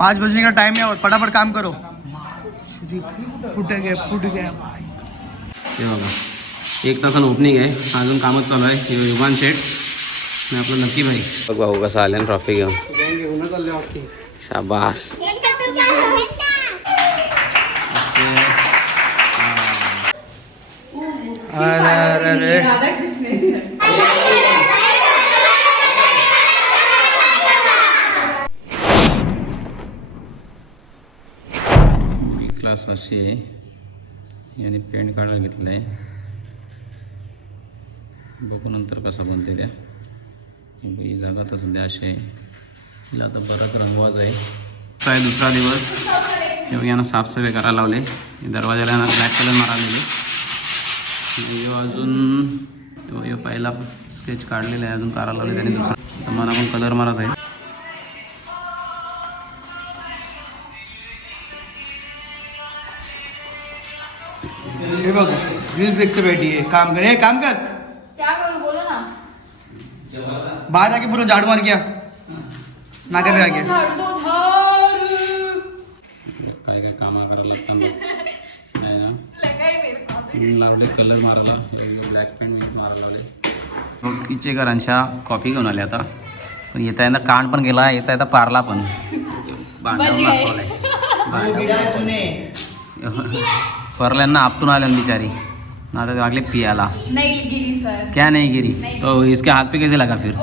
5 बजने का टाइम है और फटाफट काम करो। फुट गया भाई। हे बघा 1 तासानं ओपनिंग आहे, अजून कामच चालू आहे. युगान शेठ आणि आपलं नक्की भाई बघ भाऊ कसं आले ट्रॉफी घेऊन. शाबास. अरे क्लास अशी आहे. याने पेंट काढायला घेतलं आहे. बघू नंतर कसं बनते त्या. ही जागा तर सध्या अशी आहे. तिला आता बराच रंगवायचं आहे. काय दुसरा दिवस तेव्हा यांना साफसफाई करायला लावले. दरवाजाला यांना ब्लॅक कलर मारायला अजून पहिला स्केच काढलेला आहे, अजून करायला लावले त्याने दुसरा. तर मला पण कलर मारत आहे. ये बघ रील्स देखते बैठी है, काम कर क्या करूं बोलो ना. बाहर आके पूरा झाड़ू मार गया नाके पे आ गया. काय काय कामं करायला लागतात नाही ना. लावले कलर मारायला, ब्लॅक पेंट मारायला लावले. पिचेकरांच्या कॉपी घेऊन आले आता. पण येता येता कांड पण गेला, येता येता पारला पण भांड्यावर मारवलाय. परल्यांना आपटून आले बिचारी ना. आता लागले पियाला. नहीं गिरी सर. क्या नहीं गिरी तो इसके हाथ पे कैसे लगा फिर.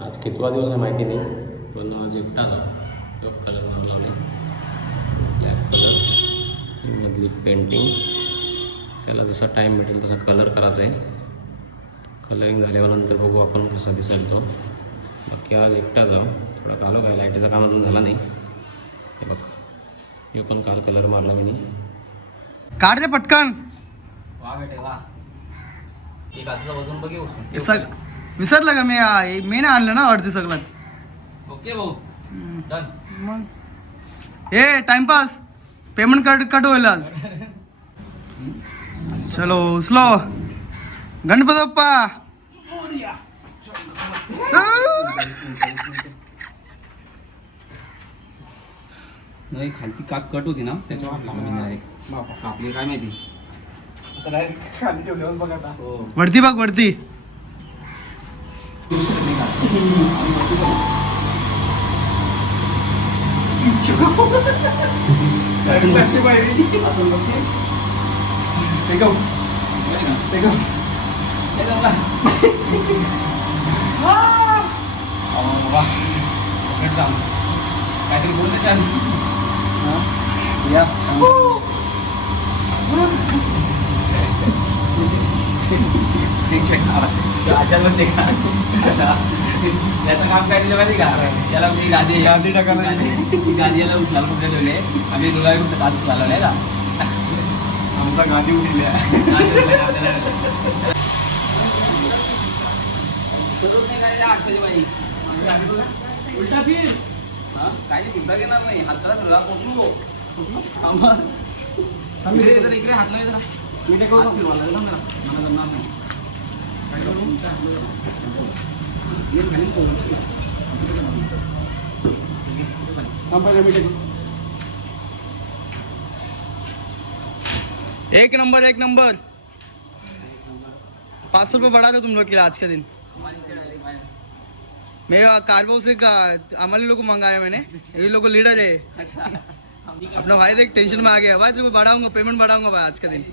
आज कितवा दिवस आहे माहिती नाही, पण आज एकटा कलर मारला ब्लॅक कलर मधली पेंटिंग. त्याला जसा टाईम भेटेल तसा कलर करायचा आहे. कलरिंग झाल्यानंतर बघू आपण कसा दिसेल तो. बाकी आज एकटा जाऊ थोडा कालो काय लाईटीचा काम अजून झाला नाही. हे बघ हे पण काल कलर मारला मी. काढ दे पटकन. वा बेटे वा. एक आजचं वजन बघे सग विसरलं का मी नाही आणलं ना अर्धी सगळं. ओके भाऊ चल मग हे टाइमपास पेमेंट कट होईल आज. चलो उचलो गणपती बाप्पा. नाही खालची काच कट होती ना त्याच्यावर लागली डायरेक्ट. कापली काय माहिती. वरती बघ वरती. काहीतरी बोलण्याच्या या त्याचं काम काय दिलं माहिती का. त्याला मी गादी टाकायला गादीला उचलायला कुठे ठेवले. आम्ही दोघांनी कुठं काच चालवलंय ना. आमचा गादी उठली उलटा फिर. हा काही नाही फिरता घेणार नाही. हाताला फिरला पोचलो इकडे हात लावायचा. मी करू फिरवायला जरा मला जमणार नाही. एक नंबर 500 रुपये बढ़ा दो तुम लोग के लिए आज के दिन. मैं कारबाऊ से अमली लोग को मंगाया मैंने. ये लोग लीडर है अपना भाई. देख टेंशन में आ गया भाई. तेरे को बढ़ाऊंगा पेमेंट बढ़ाऊंगा भाई आज का दिन.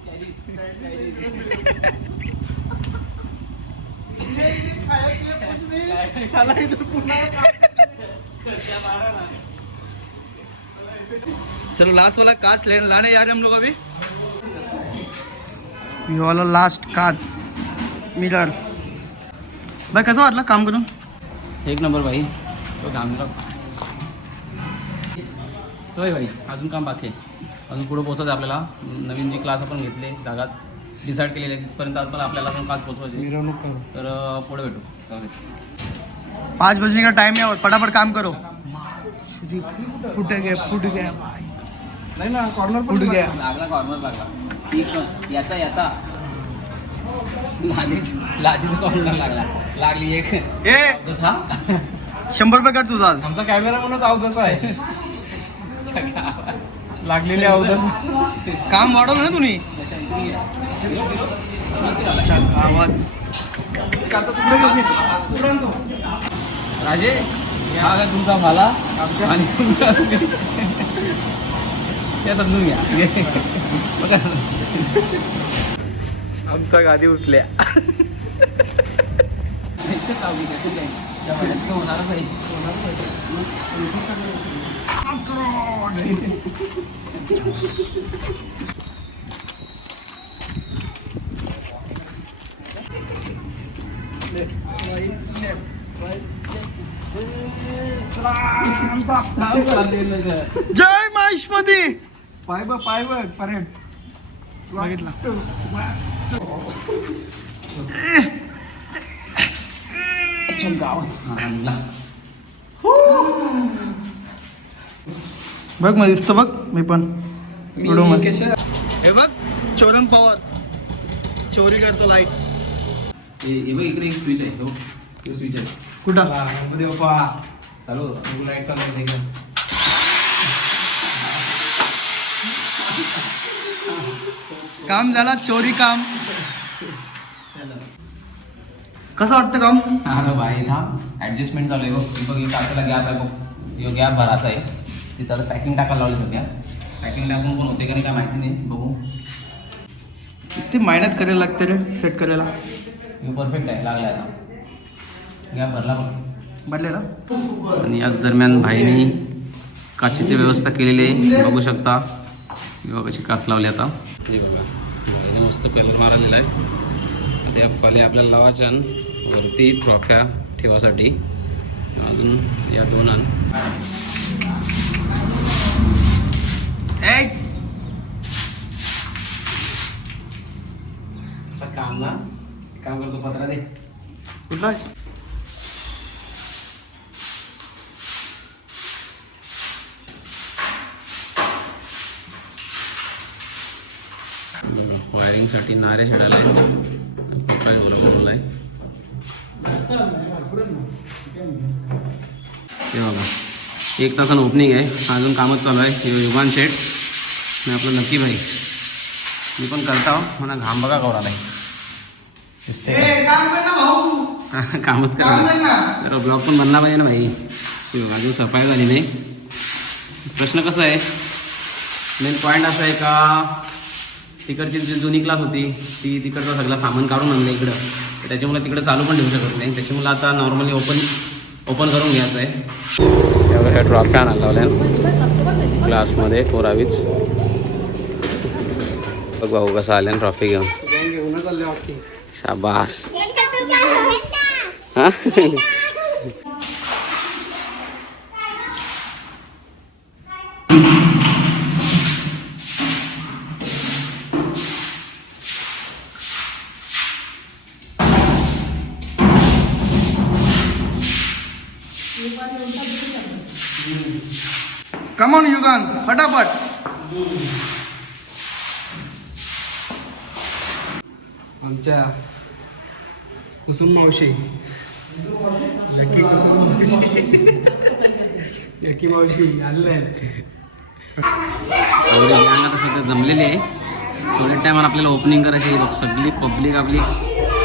चलो लास्ट वाला कांच लाने जा रहे हम लोग अभी. ये वाला लास्ट कांच मिरर. भाई कसं वाटलं काम करून. एक नंबर भाई. तो काम तो भाई अजून काम बाकी आहे. अजून पुढे पोचायचं आपल्याला. नवीन जी क्लास आपण घेतले जागा डिसाईड केलेली आहे तिथपर्यंत पण आपल्याला अजून क्लास पोचवायचे. तर पुढे भेटू. 5 बजने का टाइम है और फटाफट काम करो. फुट गया भाई. नाही ना कॉर्नर फुट गया. लागला कॉर्नर लागला. याचा लादीचा कॉर्नर लागली एक. ए दुसरा 100 रुपये कर तुझा आज. आमचा कॅमेरा म्हणून अवधस आहे. लागलेले अवधस. काम वाढवलं ना तुम्ही गावात. राजे हा का तुमचा भाला आणि तुमचा त्या समजून घ्या. बघा आमचा गादी उचल्या. होणार नाही. जय महिष्मती. पाय बघ पर्यंत बघितला. बघ मग दिसतो बघ मी पण व्हिडिओ मध्ये. हे बघ चोरन पवार चोरी करतो लाईट. इकडे एक स्विच आहे तो स्विच आहे. कुठं चालू लाईट चालू आहे एकदम. काम झाला चोरी काम. कसं वाटतं काम. अरे भाई थांब ॲडजस्टमेंट चालू आहे बघ. बघ काचाला गॅप आहे बघ. यो गॅप भराचा आहे तिथं. आता पॅकिंग टाकायला लावली सध्या. पॅकिंग टाकून पण होते का नाही काय माहिती नाही. बघू किती मेहनत करायला लागते रे सेट करायला. यो परफेक्ट आहे लागला आता. गॅप भरला बघ. भरले ना. आणि याच दरम्यान भाईने काचेची व्यवस्था केलेली आहे बघू शकता. बघा कशी काच लावली आता. हे बघा भाईने मस्त कलर मारलेला आहे. आता या फळे आपल्याला लावायच्या वरती ट्रॉफ्या ठेवासाठी. अजून या दोन असं काम ना काम करतो. पत्रा दे कुठला. वायरिंगसाठी नारे छेडायला काय बोलवलं आहे ते बघा. 1 तासानं ओपनिंग आहे. अजून कामच चालू आहे. युगान शेठ आणि आपलं नक्की भाई. मी पण करता मला घाम बघा कवरा नाही कामच करायचं. ब्लॉग पण बनला पाहिजे ना भाई. अजून सफाई झाली नाही. प्रश्न कसा आहे मेन पॉईंट असा आहे का तिकडची जी जुनी क्लास होती ती तिकडचं सगळं सामान काढून आणलं इकडं. त्याच्यामुळे तिकडं चालू पण ठेवू शकत नाही. त्याच्यामुळे आता नॉर्मली ओपन करून घ्यायचं आहे. त्यावर ह्या ड्रॉप फॅन लावल्या क्लासमध्ये 4 बघ भाऊ कसं आल्या ट्रॉफी घेऊन. शाबास. हां कम ऑन युगान फटाफट. आमच्या कुसुम मावशी यकी मावशी आलेले आहेत. आता सगळं जमलेले आहे. थोड्या टायमात आपल्याला ओपनिंग करायची आहे. सगळी पब्लिक आपली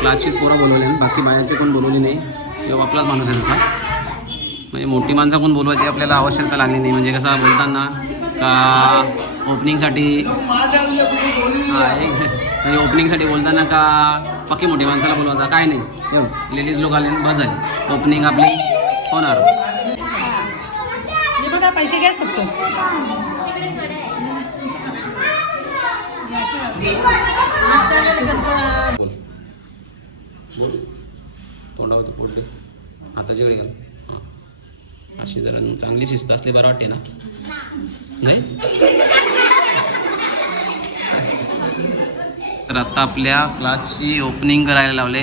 क्लासचीच पोरं बोलवली नाही. बाकी बायांचे कोण बोलवली नाही. किंवा आपलाच माणूस आहे तसा. म्हणजे मोठी माणसं कोण बोलवायची आपल्याला आवश्यकता लागली नाही. म्हणजे कसं बोलताना का ओपनिंगसाठी म्हणजे ओपनिंगसाठी बोलताना का पक्की मोठी माणसाला बोलवायचा काय नाही. येऊ लेडीज लोक आले बस झाली. ओपनिंग आपली होणार. पैसे घ्या फक्त. बोल बोल तोंडावरती पोट दे. हाताची गडी घाल. हां अशी जरा चांगली शिस्त असली बरं वाटते ना. नाही तर आता आपल्या क्लासची ओपनिंग करायला लावले.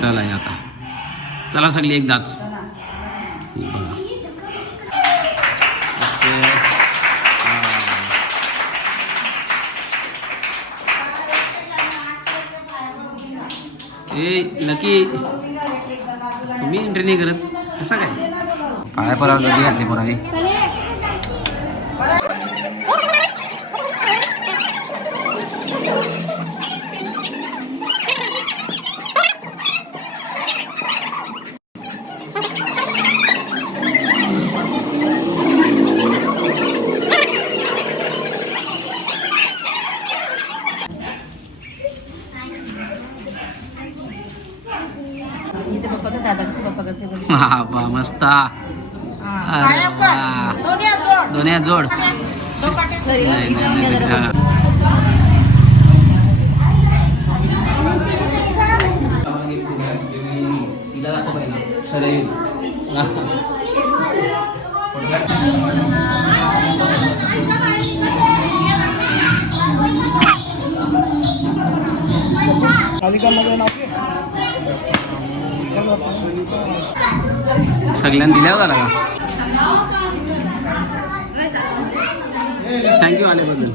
चला आता चला सगळी एकदाच बघा. ए लकी तुम्ही एंट्री नाही करत कसं काय काय परा गर्दी घातली पोराची हा बा मस्त अरे वा. दोन्ही हात जोड नाही, नाही, नाही, हा. सगळ्यांना दिल्यावर झाला का थँक्यू आल्याबद्दल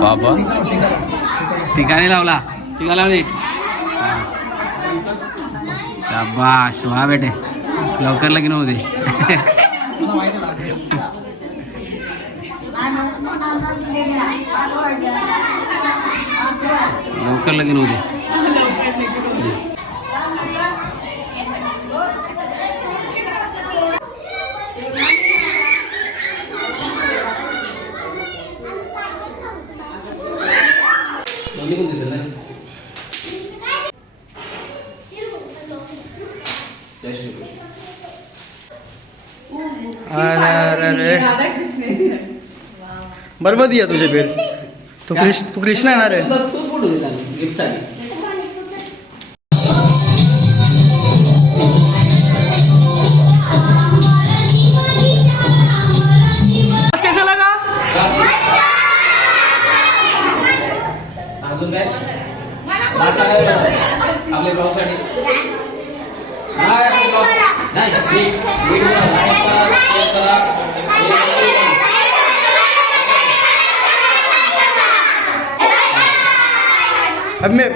बाबा ठिकाणी लावला टिका लाव नीट शाबाश वा बेटे लवकर लगीन होऊ दे लवकर लगीन होऊ दे अरे बरोबर दिया तुझे फिर तू कृष्ण येणार आहे कैसा लगा अजून काय आपले ब्लॉगसाठी अब मैं